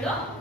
¿Perdón?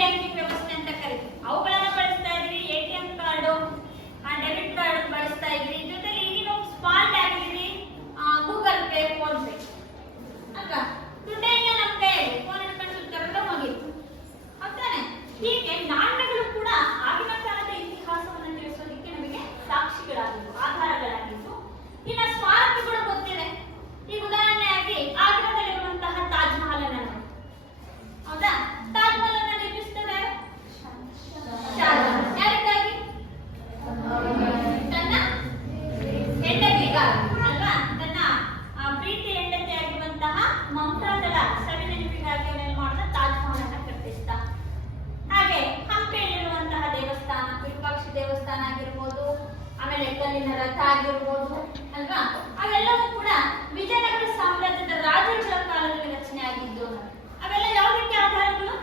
Technique ದೇವಸ್ಥಾನ ಆಗಿರ್ಬೋದು, ಆಮೇಲೆ ಕಲ್ಲಿನ ರಥ ಆಗಿರ್ಬೋದು, ಅಲ್ವಾ? ಅವೆಲ್ಲವೂ ಕೂಡ ವಿಜಯನಗರ ಸಾಮ್ರಾಜ್ಯದ ರಾಜರ ಕಾಲದಲ್ಲಿ ರಚನೆ ಆಗಿದ್ದು ಅವೆಲ್ಲ ಯಾವ ರೀತಿ ಆಧಾರಗಳು?